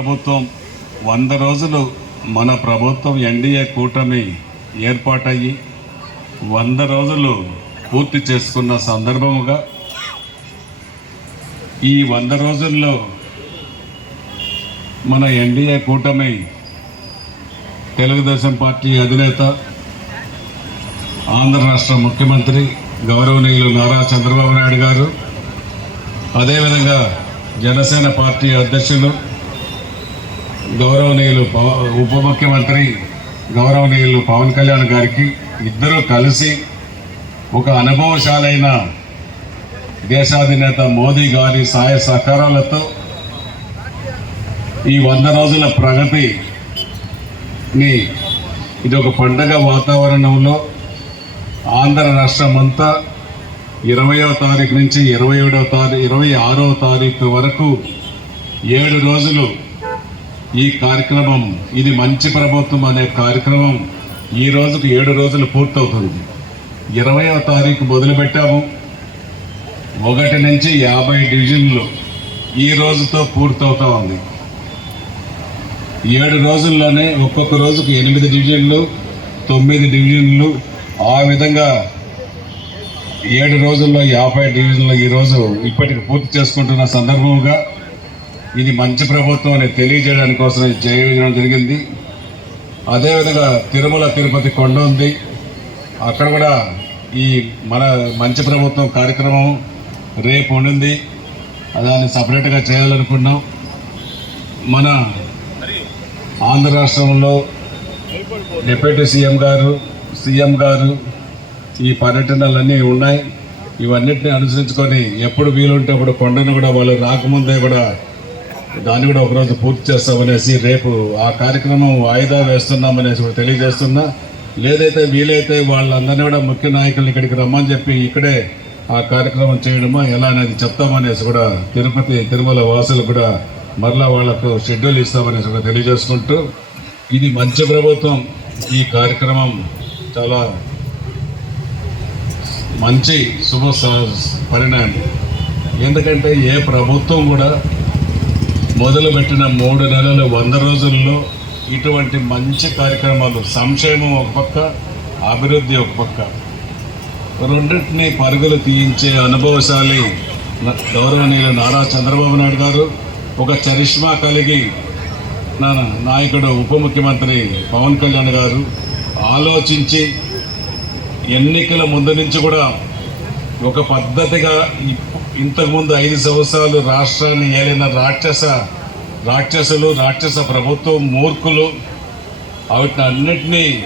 ప్రభుత్వం వంద రోజులు మన ప్రభుత్వం ఎన్డీఏ కూటమి ఏర్పాటయ్యి వంద రోజులు పూర్తి చేసుకున్న సందర్భముగా ఈ వంద రోజుల్లో మన ఎన్డీఏ కూటమి తెలుగుదేశం పార్టీ అధినేత ఆంధ్ర రాష్ట్ర ముఖ్యమంత్రి గౌరవనీయులు నారా చంద్రబాబు నాయుడు గారు అదేవిధంగా జనసేన పార్టీ అధ్యక్షులు గౌరవనీయులు ఉప ముఖ్యమంత్రి గౌరవనీయులు పవన్ కళ్యాణ్ గారికి ఇద్దరూ కలిసి ఒక అనుభవశాలైన దేశాధినేత మోదీ గారి సహాయ సహకారాలతో ఈ వంద రోజుల ప్రగతిని ఇది ఒక పండగ వాతావరణంలో ఆంధ్ర రాష్ట్రం అంతా ఇరవయో తారీఖు నుంచి ఇరవై ఏడవ తారీఖు ఇరవై ఆరో తారీఖు వరకు ఏడు రోజులు ఈ కార్యక్రమం ఇది మంచి ప్రభుత్వం అనే కార్యక్రమం ఈ రోజుకు ఏడు రోజులు పూర్తవుతుంది. ఇరవయో తారీఖు మొదలుపెట్టాము. ఒకటి నుంచి యాభై డివిజన్లు ఈ రోజుతో పూర్తవుతా ఉంది. ఏడు రోజుల్లోనే ఒక్కొక్క రోజుకు ఎనిమిది డివిజన్లు తొమ్మిది డివిజన్లు ఆ విధంగా ఏడు రోజుల్లో యాభై డివిజన్లు ఈరోజు ఇప్పటికి పూర్తి చేసుకుంటున్న సందర్భంగా ఇది మంచి ప్రభుత్వం అని తెలియజేయడానికి కోసం చేయడం జరిగింది. అదేవిధంగా తిరుమల తిరుపతి కొండ ఉంది. అక్కడ కూడా ఈ మన మంచి ప్రభుత్వం కార్యక్రమం రేపు ఉండింది. దాన్ని సపరేట్గా చేయాలనుకున్నాం. మన ఆంధ్ర రాష్ట్రంలో డిప్యూటీ సీఎం గారు సీఎం గారు ఈ పర్యటనలన్నీ ఉన్నాయి. ఇవన్నిటిని అనుసరించుకొని ఎప్పుడు వీలుంటే అప్పుడు కొండను కూడా వాళ్ళు రాకముందే కూడా దాన్ని కూడా ఒకరోజు పూర్తి చేస్తామనేసి రేపు ఆ కార్యక్రమం వాయిదా వేస్తున్నామనేసి కూడా తెలియజేస్తున్నా. లేదైతే వీలైతే వాళ్ళందరినీ కూడా ముఖ్య నాయకులు ఇక్కడికి రమ్మని చెప్పి ఇక్కడే ఆ కార్యక్రమం చేయడమో ఎలా అనేది చెప్తామనేసి కూడా తిరుపతి తిరుమల వాసులు కూడా మరలా వాళ్ళకు షెడ్యూల్ ఇస్తామనేసి కూడా తెలియజేసుకుంటూ ఇది మంచి ప్రభుత్వం ఈ కార్యక్రమం చాలా మంచి శుభ పరిణామం. ఎందుకంటే ఏ ప్రభుత్వం కూడా మొదలుపెట్టిన మూడు నెలలు వంద రోజుల్లో ఇటువంటి మంచి కార్యక్రమాలు సంక్షేమం ఒక పక్క అభివృద్ధి ఒక పక్క. రెండింటిని పరుగులు తీయించే అనుభవశాలి న- గౌరవనీయులు నారా చంద్రబాబు నాయుడు గారు ఒక చరిష్మా కలిగి నా నాయకుడు ఉప ముఖ్యమంత్రి పవన్ కళ్యాణ్ గారు ఆలోచించి ఎన్నికల ముందు నుంచి కూడా ఒక పద్ధతిగా ఇంతకుముందు ఐదు సంవత్సరాలు రాష్ట్రాన్ని ఏలిన రాక్షస రాక్షసులు రాక్షస ప్రభుత్వం మూర్ఖులు వాటిని అన్నిటినీ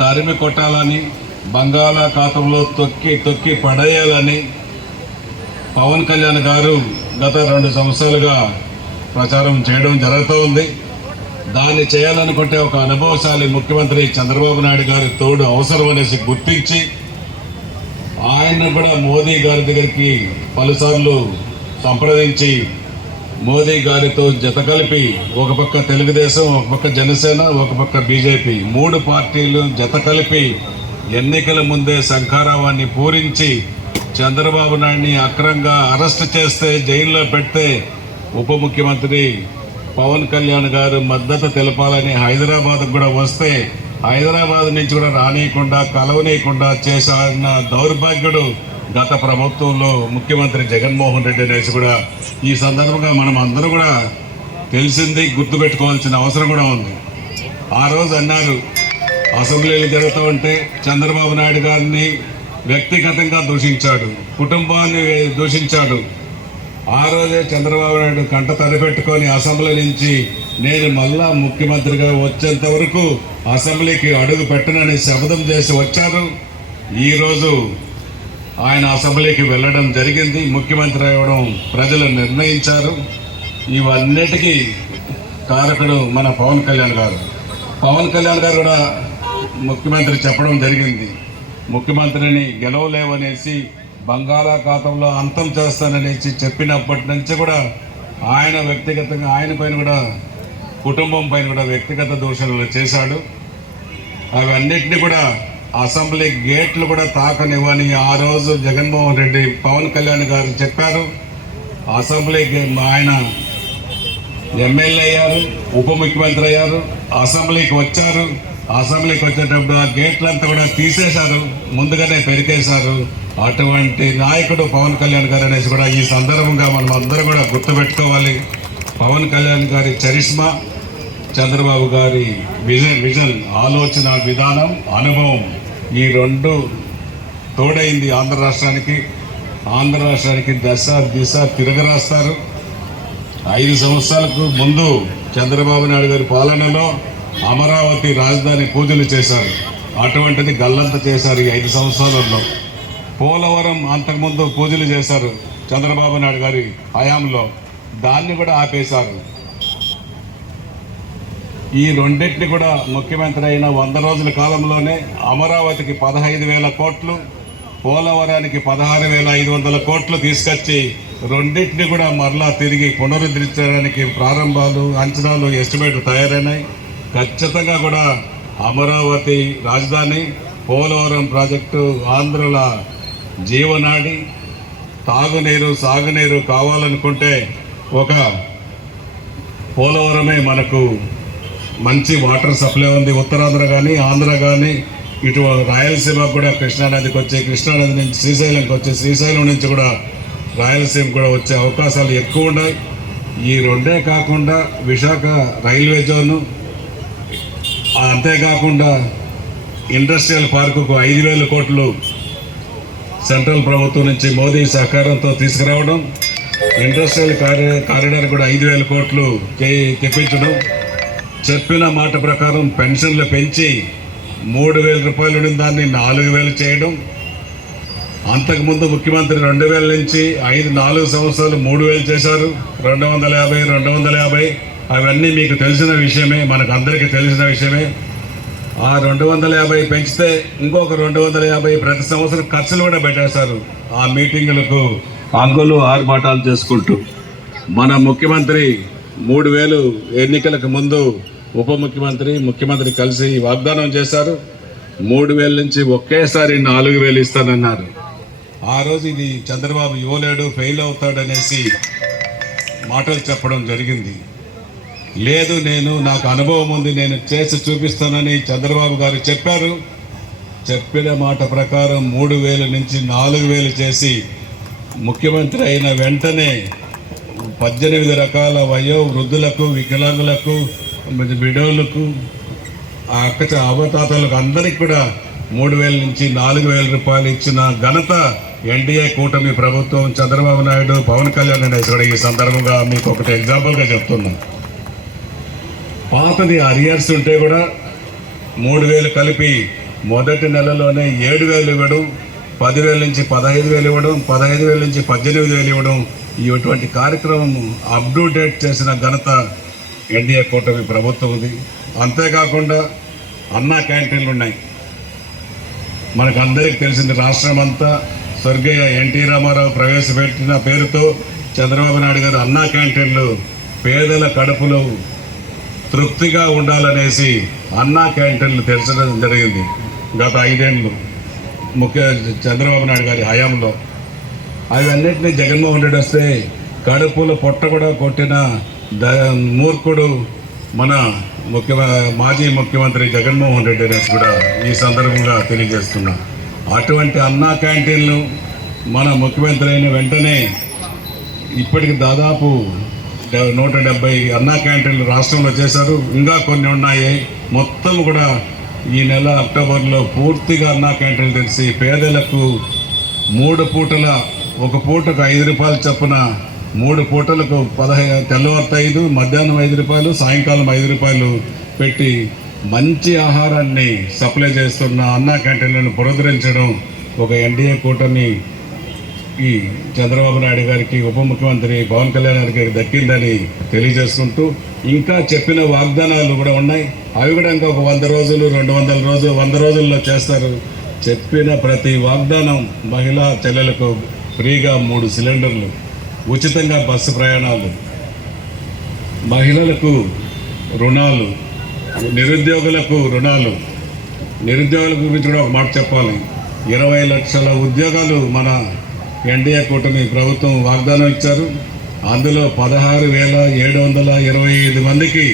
తరిమి కొట్టాలని బంగాళాఖాతంలో తొక్కి తొక్కి పడేయాలని పవన్ కళ్యాణ్ గారు గత రెండు సంవత్సరాలుగా ప్రచారం చేయడం జరుగుతూ ఉంది. దాన్ని చేయాలనుకుంటే ఒక అనుభవశాలి ముఖ్యమంత్రి చంద్రబాబు నాయుడు గారి తోడు అవసరం అనేసి గుర్తించి ఆయన కూడా మోదీ గారి దగ్గరికి పలుసార్లు సంప్రదించి మోదీ గారితో జత కలిపి ఒక పక్క తెలుగుదేశం ఒక పక్క జనసేన ఒక పక్క బీజేపీ మూడు పార్టీలు జత కలిపి ఎన్నికల ముందే శంఖారావాన్ని పూరించి చంద్రబాబు నాయుడిని అక్రంగా అరెస్ట్ చేస్తే జైల్లో పెడితే ఉప ముఖ్యమంత్రి పవన్ కళ్యాణ్ గారు మద్దతు తెలపాలని హైదరాబాద్ కూడా వస్తే హైదరాబాద్ నుంచి కూడా రానియకుండా కలవనీయకుండా చేసిన దౌర్భాగ్యుడు గత ప్రభుత్వంలో ముఖ్యమంత్రి జగన్మోహన్ రెడ్డి అనేసి కూడా ఈ సందర్భంగా మనం అందరూ కూడా తెలిసింది గుర్తుపెట్టుకోవాల్సిన అవసరం కూడా ఉంది. ఆ రోజు అన్నారు అసెంబ్లీలు జరుగుతూ ఉంటే చంద్రబాబు నాయుడు గారిని వ్యక్తిగతంగా దూషించాడు కుటుంబాన్ని దూషించాడు. ఆ రోజే చంద్రబాబు నాయుడు కంట తడిపెట్టుకొని అసెంబ్లీ నుంచి నేను మళ్ళా ముఖ్యమంత్రిగా వచ్చేంత వరకు అసెంబ్లీకి అడుగు పెట్టనని శపథం చేసి వచ్చారు ఈరోజు ఆయన అసెంబ్లీకి వెళ్ళడం జరిగింది. ముఖ్యమంత్రి అవ్వడం ప్రజలు నిర్ణయించారు. ఇవన్నిటికీ కారకుడు మన పవన్ కళ్యాణ్ గారు. పవన్ కళ్యాణ్ గారు కూడా ముఖ్యమంత్రి చెప్పడం జరిగింది. ముఖ్యమంత్రిని గెలవలేవనేసి బంగాళాఖాతంలో అంతం చేస్తాననేసి చెప్పినప్పటి నుంచి కూడా ఆయన వ్యక్తిగతంగా ఆయన పైన కూడా కుటుంబం పైన కూడా వ్యక్తిగత దూషణలు చేశాడు. అవన్నిటిని కూడా అసెంబ్లీ గేట్లు కూడా తాకనివ్వని ఆ రోజు జగన్మోహన్ రెడ్డి పవన్ కళ్యాణ్ గారు చెప్పారు. అసెంబ్లీ ఆయన ఎమ్మెల్యే అయ్యారు ఉప ముఖ్యమంత్రి అయ్యారు అసెంబ్లీకి వచ్చారు. అసెంబ్లీకి వచ్చేటప్పుడు ఆ గేట్లంతా కూడా తీసేశారు ముందుగానే పెరికేశారు. అటువంటి నాయకుడు పవన్ కళ్యాణ్ గారు అనేసి కూడా ఈ సందర్భంగా మనం అందరం కూడా గుర్తుపెట్టుకోవాలి. పవన్ కళ్యాణ్ గారి చరిష్మా చంద్రబాబు గారి విజన్ విజన్ ఆలోచన విధానం అనుభవం ఈ రెండు తోడైంది ఆంధ్ర రాష్ట్రానికి. ఆంధ్ర రాష్ట్రానికి దశ దిశ తిరగరాస్తారు. ఐదు సంవత్సరాలకు ముందు చంద్రబాబు నాయుడు గారి పాలనలో అమరావతి రాజధాని పూజలు చేశారు. అటువంటిది గల్లంత చేశారు ఈ ఐదు సంవత్సరాలలో. పోలవరం అంతకుముందు పూజలు చేశారు చంద్రబాబు నాయుడు గారి హయాంలో. దాన్ని కూడా ఆపేశారు. ఈ రెండింటిని కూడా ముఖ్యమంత్రి అయిన వంద రోజుల కాలంలోనే అమరావతికి పదహైదు వేల కోట్లు పోలవరానికి పదహారు వేల ఐదు వందల కోట్లు తీసుకొచ్చి రెండింటిని కూడా మరలా తిరిగి పునరుద్ధరించడానికి ప్రారంభాలు అంచనాలు ఎస్టిమేట్ తయారైనాయి. ఖచ్చితంగా కూడా అమరావతి రాజధాని పోలవరం ప్రాజెక్టు ఆంధ్రుల జీవనాడి తాగునీరు సాగునీరు కావాలనుకుంటే ఒక పోలవరమే మనకు మంచి వాటర్ సప్లై ఉంది. ఉత్తరాంధ్ర కానీ ఆంధ్ర కానీ ఇటు రాయలసీమ కూడా కృష్ణానదికి వచ్చే కృష్ణానది నుంచి శ్రీశైలంకి వచ్చే శ్రీశైలం నుంచి కూడా రాయలసీమ కూడా వచ్చే అవకాశాలు ఎక్కువ ఉన్నాయి. ఈ రెండే కాకుండా విశాఖ రైల్వే జోను అంతేకాకుండా ఇండస్ట్రియల్ పార్కుకు ఐదు వేల కోట్లు సెంట్రల్ ప్రభుత్వం నుంచి మోదీ సహకారంతో తీసుకురావడం ఇండస్ట్రియల్ కారి కారిడార్ కూడా ఐదు వేల కోట్లు తెప్పించడం చెప్పిన మాట ప్రకారం పెన్షన్లు పెంచి మూడు వేల రూపాయలు ఉండిన దాన్ని నాలుగు వేలు చేయడం అంతకుముందు ముఖ్యమంత్రి రెండు వేల నుంచి ఐదు నాలుగు సంవత్సరాలు మూడు వేలు చేశారు. రెండు వందల యాభై రెండు వందల యాభై. అవన్నీ మీకు తెలిసిన విషయమే మనకు అందరికీ తెలిసిన విషయమే. ఆ రెండు వందల యాభై పెంచితే ఇంకొక రెండు వందల యాభై ప్రతి సంవత్సరం ఖర్చులు కూడా పెట్టేశారు ఆ మీటింగులకు అంగులు ఆర్భాటాలు చేసుకుంటూ. మన ముఖ్యమంత్రి మూడు వేలు ఎన్నికలకు ముందు ఉప ముఖ్యమంత్రి ముఖ్యమంత్రి కలిసి వాగ్దానం చేశారు. మూడు వేల నుంచి ఒకేసారి నాలుగు వేలు ఇస్తానన్నారు. ఆ రోజు ఇది చంద్రబాబు ఇవ్వలేడు ఫెయిల్ అవుతాడనేసి మాటలు చెప్పడం జరిగింది. లేదు నేను నాకు అనుభవం ఉంది నేను చేసి చూపిస్తానని చంద్రబాబు గారు చెప్పారు. చెప్పిన మాట ప్రకారం మూడు వేల నుంచి నాలుగు వేలు చేసి ముఖ్యమంత్రి అయిన వెంటనే పద్దెనిమిది రకాల వయో వృద్ధులకు వికలాంగులకు విడవులకు ఆ అక్క అవతాతలకు అందరికి కూడా మూడు వేల నుంచి నాలుగు వేల రూపాయలు ఇచ్చిన ఘనత ఎన్డీఏ కూటమి ప్రభుత్వం చంద్రబాబు నాయుడు పవన్ కళ్యాణ్ అనేసి ఈ సందర్భంగా మీకు ఒకటి ఎగ్జాంపుల్గా చెప్తున్నా. పాతది అరియర్స్ ఉంటే కూడా మూడు వేలు కలిపి మొదటి నెలలోనే ఏడు వేలు ఇవ్వడం పదివేల నుంచి పదహైదు వేలు ఇవ్వడం పదహైదు వేల నుంచి పద్దెనిమిది వేలు ఇవ్వడం ఇటువంటి కార్యక్రమం అప్ డేట్ చేసిన ఘనత ఎన్డీఏ కూటమి ప్రభుత్వం ఉంది అంతేకాకుండా అన్నా క్యాంటీన్లు ఉన్నాయి. మనకు అందరికీ తెలిసింది రాష్ట్రం అంతా స్వర్గీయ ఎన్టీ రామారావు ప్రవేశపెట్టిన పేరుతో చంద్రబాబు నాయుడు గారు అన్నా క్యాంటీన్లు పేదల కడుపులో తృప్తిగా ఉండాలనేసి అన్నా క్యాంటీన్లు తెరచడం జరిగింది. గత ఐదేళ్ళు ముఖ్య చంద్రబాబు నాయుడు గారి హయాంలో అవన్నింటినీ జగన్మోహన్ రెడ్డి వస్తే కడుపులో పొట్ట కూడా కొట్టిన ద మూర్ఖుడు మన ముఖ్య మాజీ ముఖ్యమంత్రి జగన్మోహన్ రెడ్డి అనేసి కూడా ఈ సందర్భంగా తెలియజేస్తున్నా. అటువంటి అన్నా క్యాంటీన్లు మన ముఖ్యమంత్రి అయిన వెంటనే ఇప్పటికి దాదాపు నూట డెబ్బై అన్నా క్యాంటీన్లు రాష్ట్రంలో చేశారు. ఇంకా కొన్ని ఉన్నాయి. మొత్తం కూడా ఈ నెల అక్టోబర్లో పూర్తిగా అన్నా క్యాంటీన్లు తెలిసి పేదలకు మూడు పూటల ఒక పూటకు ఐదు రూపాయలు చొప్పున మూడు పూటలకు పదహైదు తెల్లవారు ఐదు మధ్యాహ్నం ఐదు రూపాయలు సాయంకాలం ఐదు రూపాయలు పెట్టి మంచి ఆహారాన్ని సప్లై చేస్తున్న అన్నా క్యాంటీన్లను పునరుద్ధరించడం ఒక ఎన్డీఏ కూటమి ఈ చంద్రబాబు నాయుడు గారికి ఉప ముఖ్యమంత్రి పవన్ కళ్యాణ్ గారికి దక్కిందని తెలియజేసుకుంటూ ఇంకా చెప్పిన వాగ్దానాలు కూడా ఉన్నాయి. అవి కూడా ఇంకా ఒక వంద రోజులు రెండు వందల రోజులు వంద రోజుల్లో చేస్తారు. చెప్పిన ప్రతి వాగ్దానం మహిళా చెల్లెలకు ఫ్రీగా మూడు సిలిండర్లు ఉచితంగా బస్సు ప్రయాణాలు మహిళలకు రుణాలు నిరుద్యోగులకు రుణాలు. నిరుద్యోగుల గురించి కూడా ఒక మాట చెప్పాలి. ఇరవై లక్షల ఉద్యోగాలు మన ఎన్డీఏ కూటమి ప్రభుత్వం వాగ్దానం ఇచ్చారు. అందులో పదహారు వేల ఏడు వందల ఇరవై ఐదు మందికి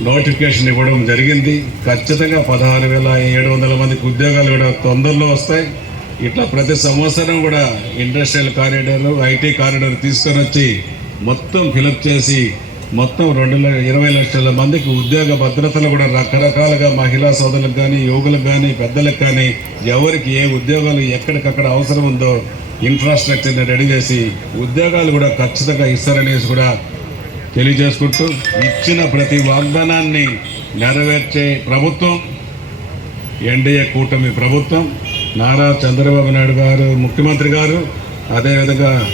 నోటిఫికేషన్ ఇవ్వడం జరిగింది. ఖచ్చితంగా పదహారు వేల ఏడు వందల మందికి ఉద్యోగాలు కూడా తొందరలో వస్తాయి. ఇట్లా ప్రతి సంవత్సరం కూడా ఇండస్ట్రియల్ కారిడార్ ఐటీ కారిడార్ తీసుకొని వచ్చి మొత్తం ఫిలప్ చేసి మొత్తం రెండు ఇరవై లక్షల మందికి ఉద్యోగ భద్రతలు కూడా రకరకాలుగా మహిళా సోదరులకు కానీ యువకులకు కానీ పెద్దలకు కానీ ఎవరికి ఏ ఉద్యోగాలు ఎక్కడికక్కడ అవసరం ఉందో ఇన్ఫ్రాస్ట్రక్చర్ని రెడీ చేసి ఉద్యోగాలు కూడా ఖచ్చితంగా ఇస్తారనేసి కూడా తెలియజేసుకుంటూ ఇచ్చిన ప్రతి వాగ్దానాన్ని నెరవేర్చే ప్రభుత్వం ఎన్డీఏ కూటమి ప్రభుత్వం నారా చంద్రబాబు నాయుడు గారు ముఖ్యమంత్రి గారు అదేవిధంగా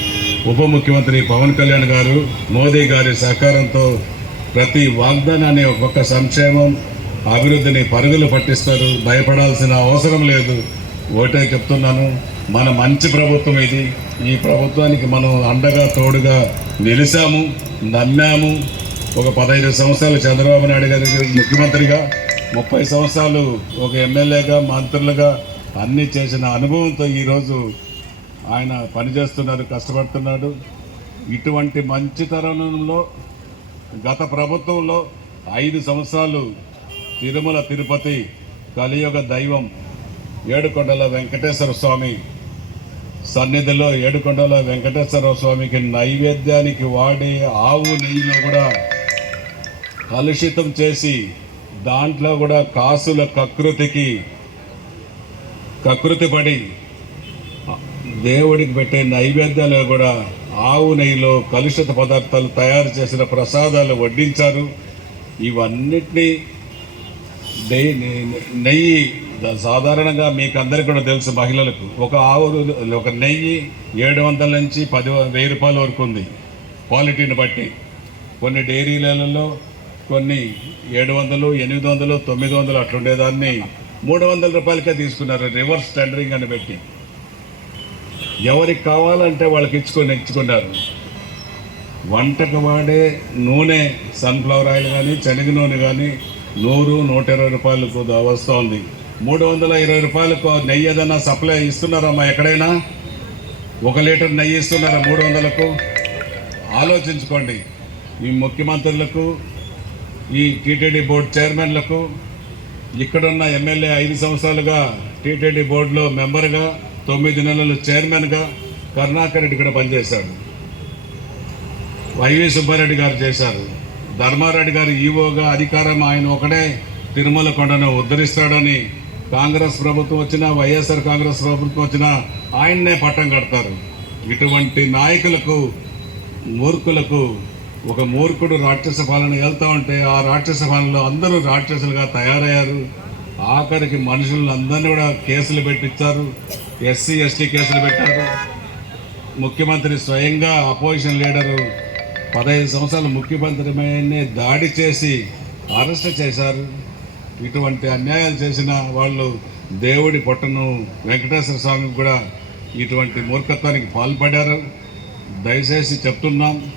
ఉప ముఖ్యమంత్రి పవన్ కళ్యాణ్ గారు మోదీ గారి సహకారంతో ప్రతి వాగ్దానాన్ని ఒక్కొక్క సంక్షేమం అభివృద్ధిని పరుగులు పట్టిస్తారు. భయపడాల్సిన అవసరం లేదు. ఒకటే చెప్తున్నాను. మన మంచి ప్రభుత్వం ఇది. ఈ ప్రభుత్వానికి మనం అండగా తోడుగా నిలిచాము నమ్మాము. ఒక పదహైదు సంవత్సరాలు చంద్రబాబు నాయుడు గారి ముఖ్యమంత్రిగా ముప్పై సంవత్సరాలు ఒక ఎమ్మెల్యేగా మంత్రులుగా అన్నీ చేసిన అనుభవంతో ఈరోజు ఆయన పనిచేస్తున్నారు కష్టపడుతున్నాడు. ఇటువంటి మంచి తరుణంలో గత ప్రభుత్వంలో ఐదు సంవత్సరాలు తిరుమల తిరుపతి కలియుగ దైవం ఏడుకొండల వెంకటేశ్వర స్వామి సన్నిధిలో ఏడుకొండల వెంకటేశ్వర స్వామికి నైవేద్యానికి వాడే ఆవు నెయ్యిని కూడా కలుషితం చేసి దాంట్లో కూడా కాసుల కకృతికి కకృతి పడి దేవుడికి పెట్టే నైవేద్యాలు కూడా ఆవు నెయ్యిలో కలుషిత పదార్థాలు తయారు చేసిన ప్రసాదాలు వడ్డించారు. ఇవన్నిటినీ నెయ్యి నెయ్యి సాధారణంగా మీకు అందరికీ కూడా తెలుసు మహిళలకు ఒక ఆవు ఒక నెయ్యి ఏడు వందల నుంచి పది వెయ్యి రూపాయల వరకు ఉంది క్వాలిటీని బట్టి. కొన్ని డైరీలలో కొన్ని ఏడు వందలు ఎనిమిది వందలు తొమ్మిది వందలు అట్లుండేదాన్ని మూడు వందల రూపాయలకే తీసుకున్నారు. రివర్స్ టెండరింగ్ అని పెట్టి. ఎవరికి కావాలంటే వాళ్ళకి ఇచ్చుకొని ఇచ్చుకున్నారు వంటకు వాడే నూనె సన్ఫ్లవర్ ఆయిల్ కానీ శనగ నూనె కానీ నూరు నూట ఇరవై రూపాయలకు వస్తూ ఉంది మూడు వందల ఇరవై రూపాయలకు నెయ్యి ఏదైనా సప్లై ఇస్తున్నారమ్మా ఎక్కడైనా? ఒక లీటర్ నెయ్యి ఇస్తున్నారా మూడు వందలకు? ఆలోచించుకోండి. ఈ ముఖ్యమంత్రులకు ఈ టీటీడీ బోర్డు చైర్మన్లకు ఇక్కడున్న ఎమ్మెల్యే ఐదు సంవత్సరాలుగా టీటీడీ బోర్డులో మెంబర్గా తొమ్మిది నెలలు చైర్మన్గా కరుణాకర్ రెడ్డి కూడా పనిచేశాడు. వైవి సుబ్బారెడ్డి గారు చేశారు. ధర్మారెడ్డి గారు ఈవోగా అధికారం ఆయన ఒకడే తిరుమల కొండను ఉద్ధరిస్తాడని కాంగ్రెస్ ప్రభుత్వం వచ్చినా వైఎస్ఆర్ కాంగ్రెస్ ప్రభుత్వం వచ్చినా ఆయన్నే పట్టం కడతారు. ఇటువంటి నాయకులకు మూర్ఖులకు ఒక మూర్ఖుడు రాక్షస పాలన వెళ్తూ ఉంటే ఆ రాక్షస పాలనలో అందరూ రాక్షసులుగా తయారయ్యారు. ఆఖరికి మనుషులను అందరినీ కూడా కేసులు పెట్టించారు. ఎస్సీ ఎస్టీ కేసులు పెట్టారు. ముఖ్యమంత్రి స్వయంగా అపోజిషన్ లీడరు పదహైదు సంవత్సరాలు ముఖ్యమంత్రినే దాడి చేసి అరెస్ట్ చేశారు. ఇటువంటి అన్యాయాలు చేసిన వాళ్ళు దేవుడి పొట్టను వెంకటేశ్వర స్వామికి కూడా ఇటువంటి మూర్ఖత్వానికి పాల్పడారు దయచేసి చెప్తున్నాం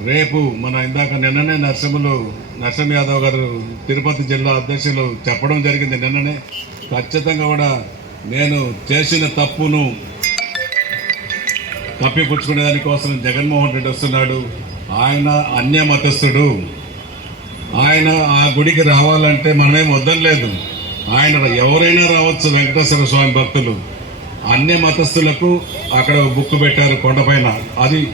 రేపు మన ఇందాక నిన్ననే నరసింహులు నర్సం యాదవ్ గారు తిరుపతి జిల్లా అధ్యక్షులు చెప్పడం జరిగింది నిన్ననే. ఖచ్చితంగా కూడా నేను చేసిన తప్పును కప్పిపుచ్చుకునే దానికోసం జగన్మోహన్ రెడ్డి వస్తున్నాడు. ఆయన అన్య మతస్థుడు ఆయన ఆ గుడికి రావాలంటే మనమేం వద్దలేదు ఆయన ఎవరైనా రావచ్చు వెంకటేశ్వర స్వామి భక్తులు. అన్య మతస్థులకు అక్కడ బుక్ పెట్టారు కొండపైన. అది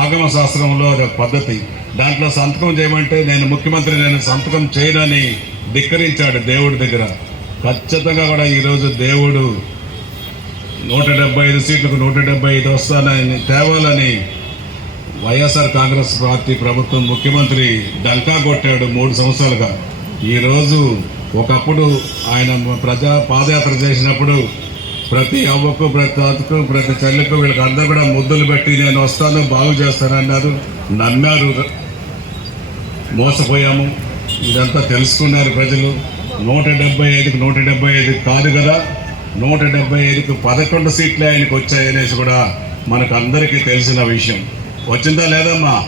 ఆగమ శాస్త్రంలో అది ఒక పద్ధతి. దాంట్లో సంతకం చేయమంటే నేను ముఖ్యమంత్రి నేను సంతకం చేయనని ధిక్కరించాడు దేవుడి దగ్గర. ఖచ్చితంగా కూడా ఈరోజు దేవుడు నూట డెబ్బై ఐదు సీట్లకు నూట డెబ్బై ఐదు వస్తానని తేవాలని వైఎస్ఆర్ కాంగ్రెస్ పార్టీ ప్రభుత్వం ముఖ్యమంత్రి డంకా కొట్టాడు మూడు సంవత్సరాలుగా. ఈరోజు ఒకప్పుడు ఆయన ప్రజా పాదయాత్ర చేసినప్పుడు ప్రతి అవ్వకు ప్రతి తాతకు ప్రతి చెల్లెకు వీళ్ళకి అందరూ కూడా ముద్దులు పెట్టి నేను వస్తాను బాగు చేస్తానన్నారు నమ్మారు. మోసపోయాము. ఇదంతా తెలుసుకున్నారు ప్రజలు. నూట డెబ్బై ఐదుకు నూట డెబ్బై ఐదు కాదు కదా. నూట డెబ్బై ఐదుకు పదకొండు సీట్లే ఆయనకు వచ్చాయనేసి కూడా మనకు అందరికీ తెలిసిన విషయం. వచ్చిందా లేదమ్మా?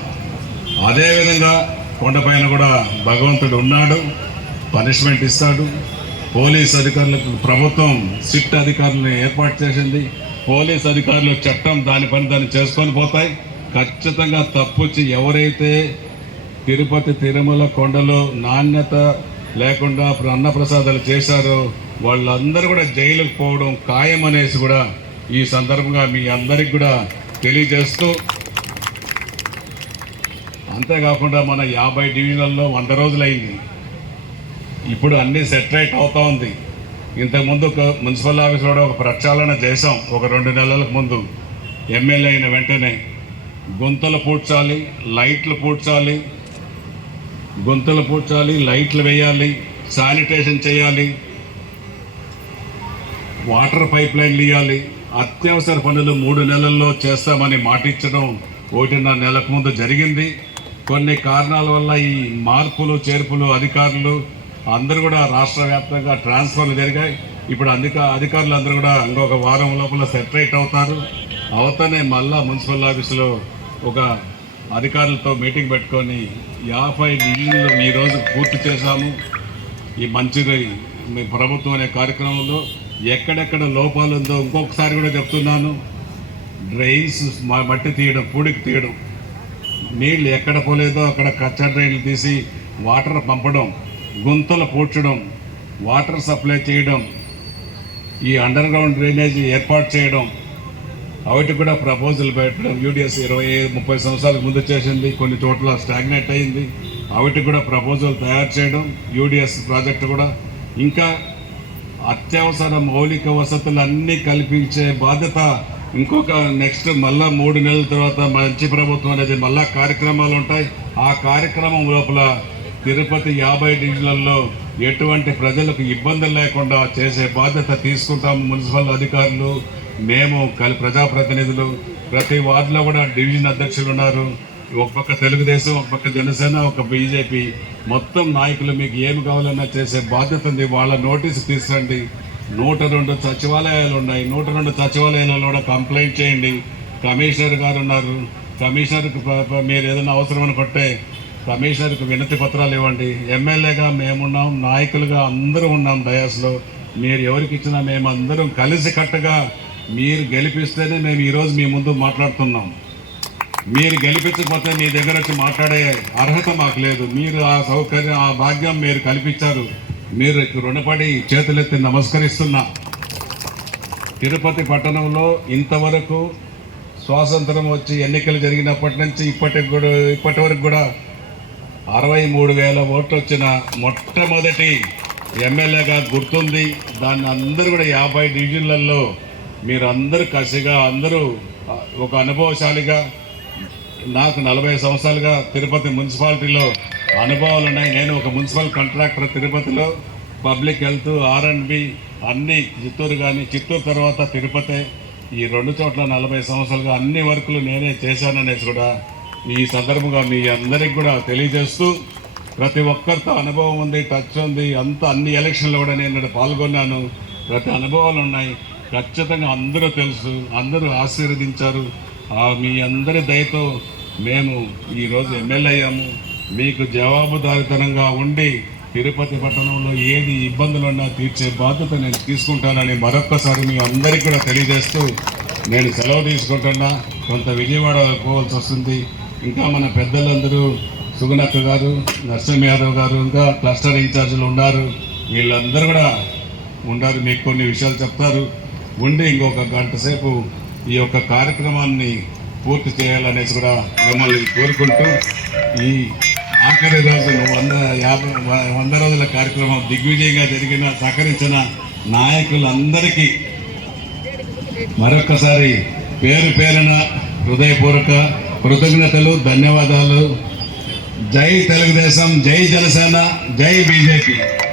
అదేవిధంగా కొండపైన కూడా భగవంతుడు ఉన్నాడు. పనిష్మెంట్ ఇస్తాడు. పోలీస్ అధికారులకు ప్రభుత్వం సిట్ అధికారులను ఏర్పాటు చేసింది. పోలీస్ అధికారులు చట్టం దాని పని దాన్ని చేసుకొని పోతాయి. ఖచ్చితంగా తప్పొచ్చి ఎవరైతే తిరుపతి తిరుమల కొండలో నాణ్యత లేకుండా అన్నప్రసాదాలు చేశారో వాళ్ళందరూ కూడా జైలుకు పోవడం ఖాయం అనేసి కూడా ఈ సందర్భంగా మీ అందరికి కూడా తెలియజేస్తూ అంతేకాకుండా మన యాభై డివిజన్లలో వంద రోజులైంది. ఇప్పుడు అన్నీ సెటిలైట్ అవుతూ ఉంది. ఇంతకుముందు ఒక మున్సిపల్ ఆఫీస్లో ఒక ప్రక్షాళన చేశాం. ఒక రెండు నెలలకు ముందు ఎమ్మెల్యే అయిన వెంటనే గుంతలు పూడ్చాలి లైట్లు పూడ్చాలి గుంతలు పూడ్చాలి లైట్లు వేయాలి శానిటేషన్ చేయాలి వాటర్ పైప్ లైన్లు ఇవ్వాలి అత్యవసర పనులు మూడు నెలల్లో చేస్తామని మాటిచ్చడం ఒకటిన్నర నెలకు ముందు జరిగింది. కొన్ని కారణాల వల్ల ఈ మార్పులు చేర్పులు అధికారులు అందరూ కూడా రాష్ట్ర వ్యాప్తంగా ట్రాన్స్ఫర్లు జరిగాయి. ఇప్పుడు అధిక అధికారులు అందరూ కూడా ఇంకొక వారం లోపల సెపరేట్ అవుతారు. అవుతానే మళ్ళా మున్సిపల్ ఆఫీసులో ఒక అధికారులతో మీటింగ్ పెట్టుకొని యాభై డివిజన్లు ఈరోజు రోజు పూర్తి చేశాము. ఈ మంచి మీ ప్రభుత్వం అనే కార్యక్రమంలో ఎక్కడెక్కడ లోపాలు ఉందో ఇంకొకసారి కూడా చెప్తున్నాను. డ్రైన్స్ మట్టి తీయడం పూడికి తీయడం నీళ్ళు ఎక్కడ పోలేదో అక్కడ కచ్చా డ్రైన్లు తీసి వాటర్ పంపడం గుంతలు పూడ్చడం వాటర్ సప్లై చేయడం ఈ అండర్ గ్రౌండ్ డ్రైనేజ్ ఏర్పాటు చేయడం వాటి కూడా ప్రపోజల్ పెట్టడం. యూడిఎస్ ఇరవై ముప్పై సంవత్సరాల ముందు చేసింది కొన్ని చోట్ల స్టాగ్నేట్ అయింది. వాటికి కూడా ప్రపోజల్ తయారు చేయడం యూడిఎస్ ప్రాజెక్టు కూడా. ఇంకా అత్యవసర మౌలిక వసతులు అన్నీ కల్పించే బాధ్యత ఇంకొక నెక్స్ట్ మళ్ళా మూడు నెలల తర్వాత మంచి ప్రభుత్వం అనేది మళ్ళా కార్యక్రమాలు ఉంటాయి. ఆ కార్యక్రమం లోపల తిరుపతి యాభై డివిజన్లలో ఎటువంటి ప్రజలకు ఇబ్బందులు లేకుండా చేసే బాధ్యత తీసుకుంటాం మున్సిపల్ అధికారులు మేము కలి ప్రజాప్రతినిధులు. ప్రతి వార్డులో కూడా డివిజన్ అధ్యక్షులు ఉన్నారు. ఒక పక్క తెలుగుదేశం ఒక పక్క జనసేన ఒక బీజేపీ. మొత్తం నాయకులు మీకు ఏమి కావాలన్నా చేసే బాధ్యత ఉంది. వాళ్ళ నోటీసు తీసుకురండి. నూట రెండు సచివాలయాలు ఉన్నాయి. నూట రెండు సచివాలయాలలో కూడా కంప్లైంట్ చేయండి. కమిషనర్ గారు ఉన్నారు. కమిషనర్కి మీరు ఏదైనా అవసరం అనుకుంటే కమిషనర్కి వినతి పత్రాలు ఇవ్వండి. ఎమ్మెల్యేగా మేమున్నాం నాయకులుగా అందరూ ఉన్నాం డయాస్లో మీరు ఎవరికి ఇచ్చినా మేము అందరం కలిసి కట్టగా మీరు గెలిపిస్తేనే మేము ఈరోజు మీ ముందు మాట్లాడుతున్నాం. మీరు గెలిపించకపోతే మీ దగ్గర వచ్చి మాట్లాడే అర్హత మాకు లేదు. మీరు ఆ సౌకర్యం ఆ భాగ్యం మీరు కల్పించారు. మీరు రుణపడి చేతులెత్తి నమస్కరిస్తున్నా. తిరుపతి పట్టణంలో ఇంతవరకు స్వాతంత్రం వచ్చి ఎన్నికలు జరిగినప్పటి నుంచి ఇప్పటికి కూడా ఇప్పటి వరకు కూడా అరవై మూడు వేల ఓట్లు వచ్చిన మొట్టమొదటి ఎమ్మెల్యేగా గుర్తుంది. దాన్ని అందరూ కూడా యాభై డివిజన్లలో మీరు అందరూ కసిగా అందరూ ఒక అనుభవశాలిగా నాకు నలభై సంవత్సరాలుగా తిరుపతి మున్సిపాలిటీలో అనుభవాలు ఉన్నాయి. నేను ఒక మున్సిపల్ కాంట్రాక్టర్ తిరుపతిలో పబ్లిక్ హెల్త్ ఆర్ అన్ని చిత్తూరు కానీ చిత్తూరు తర్వాత తిరుపతి ఈ రెండు చోట్ల నలభై సంవత్సరాలుగా అన్ని వర్కులు నేనే చేశాననేసి కూడా ఈ సందర్భంగా మీ అందరికి కూడా తెలియజేస్తూ ప్రతి ఒక్కరితో అనుభవం ఉంది టచ్ ఉంది. అంత అన్ని ఎలక్షన్లో కూడా నేను పాల్గొన్నాను. ప్రతి అనుభవాలు ఉన్నాయి. ఖచ్చితంగా అందరూ తెలుసు అందరూ ఆశీర్వదించారు. ఆ మీ అందరి దయతో మేము ఈరోజు ఎమ్మెల్యే అయ్యాము. మీకు జవాబుదారితనంగా ఉండి తిరుపతి పట్టణంలో ఏది ఇబ్బందులు ఉన్నా తీర్చే బాధ్యత నేను తీసుకుంటానని మరొక్కసారి మీ అందరికీ కూడా తెలియజేస్తూ నేను సెలవు తీసుకుంటున్నా. కొంత విజయవాడ పోవాల్సి వస్తుంది. ఇంకా మన పెద్దలందరూ సుగుణక్క గారు నరసింహ యాదవ్ గారు ఇంకా క్లస్టర్ ఇన్ఛార్జీలు ఉన్నారు. వీళ్ళందరూ కూడా ఉండారు. మీకు కొన్ని విషయాలు చెప్తారు. ఉండి ఇంకొక గంట సేపు ఈ యొక్క కార్యక్రమాన్ని పూర్తి చేయాలనేసి కూడా మిమ్మల్ని కోరుకుంటూ ఈ ఆఖరి రోజు వంద యాభై వంద రోజుల కార్యక్రమం దిగ్విజయంగా జరిగిన సహకరించిన నాయకులందరికీ మరొక్కసారి పేరు పేరున హృదయపూర్వక కృతజ్ఞతలు ధన్యవాదాలు. జై తెలుగుదేశం జై జనసేన జై బీజేపీ.